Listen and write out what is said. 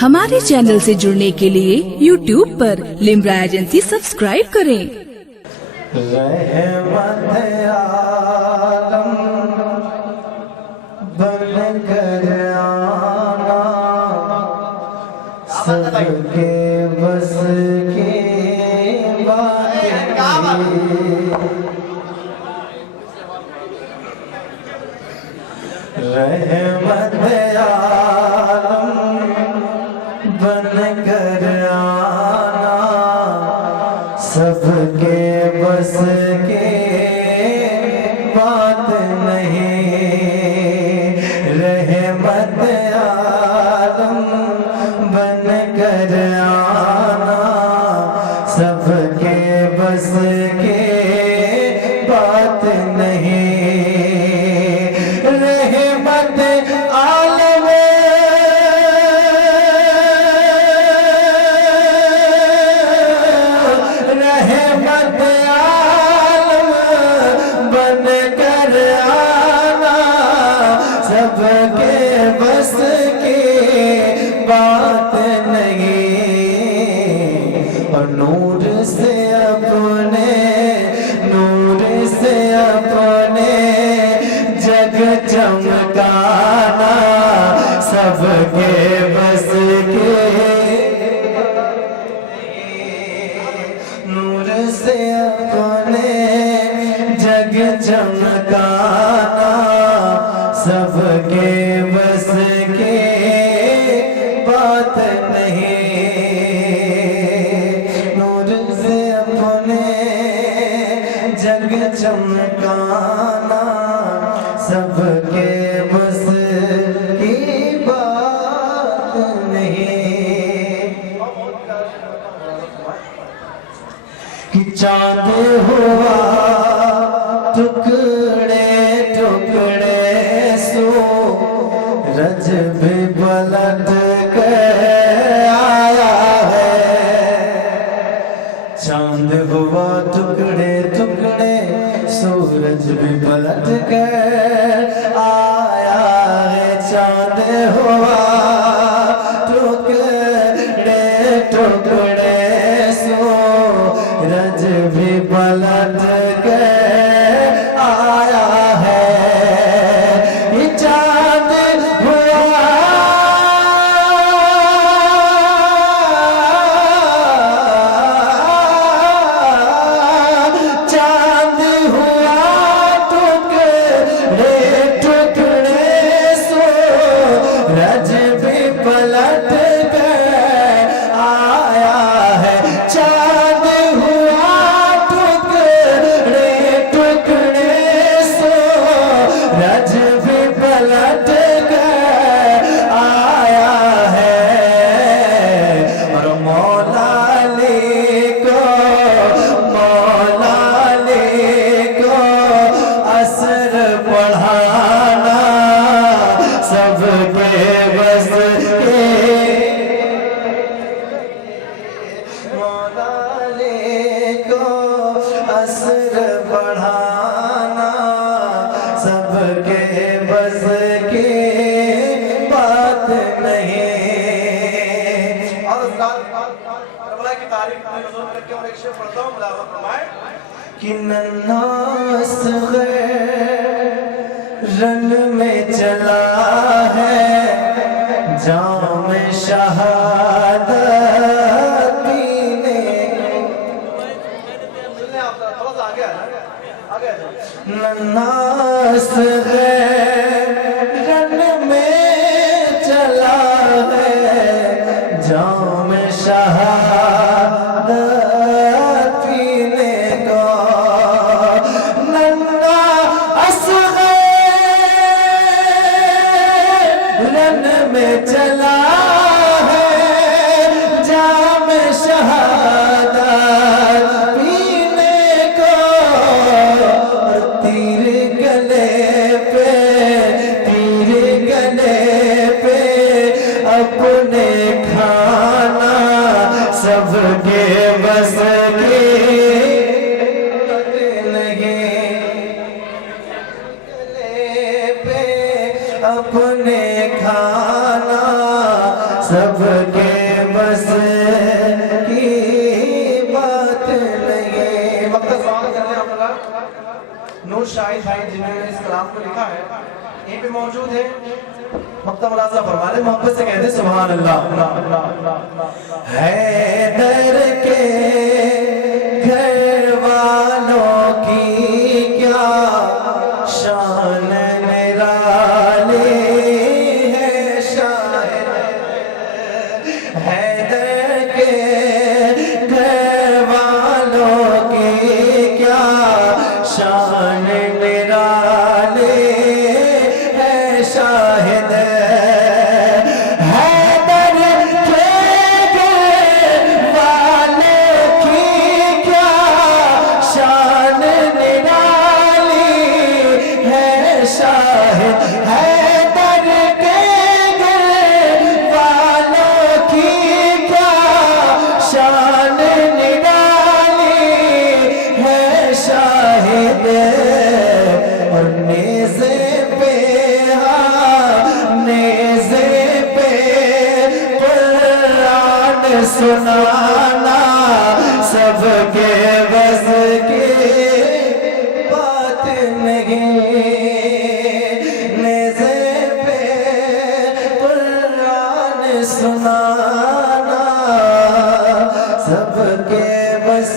हमारे चैनल से जुड़ने के लिए YouTube पर लिम्रा एजेंसी सब्सक्राइब करें। रहमत आलम बन कर आना सबके बस की बात रहमत आलम बन कर आना सबके बस के बात नहीं। रहमत आलम बन कर आना सबके बस के बात नहीं। रहमत आलम रहमत आलम बन कर आना सबके बस की बात नहीं। और नूर से अपने जग चमकाना सबके बस के नूर से अपने जग चमकाना सबके बस के बात नहीं। नूर से अपने जग चमकाना सबके बस की बात नहीं। कि चांद हुआ टुकड़े टुकड़े सूरज भी पलट कर आया है। चांद हुआ टुकड़े टुकड़े सूरज भी पलट कर आया है। चांद हुआ टुकड़े टुकड़े सूरज भी पलट कर आया है। ये चांद हुआ चांद हुआ टुकड़े टुकड़े सूरज भी पलट कर आया है। चांद हुआ टुकड़े टुकड़े सूरज भी पलट कर आया है। और मौला को असर पढ़ाना सबके बस के मौला को असर पढ़ाना सबके बस की बात नहीं। की तारीफ करके और एक शेर पढ़ता हूँ मुलाज़ा फरमाए कि नन्हा रंग में चला है जाम शहादत पीने। नन्हा रंग में चला है जाम शहादत पीने को। नन्हा रन में चला है जाम शहादत पीने को। तीर गले पे अपने खाना सबके बस की नहीं। गले पे अपने खाना सबके बस की बात नहीं। वक्त सवाल करने आप लोग नूर शाहिद भाई जिन्होंने इस कलाम को लिखा है यहीं पे मौजूद है। मक्ता मुलाजा फरमा रहे, मोहब्बत से कहते सुभान अल्लाह। हैदर के घर वालों की क्या शान निराली है, शाहिद हैदर के घर वालों की क्या शान निराली है, शाहिद सुनाना सबके बस की बात नहीं। नेज़े पे कुरान सुनाना सबके बस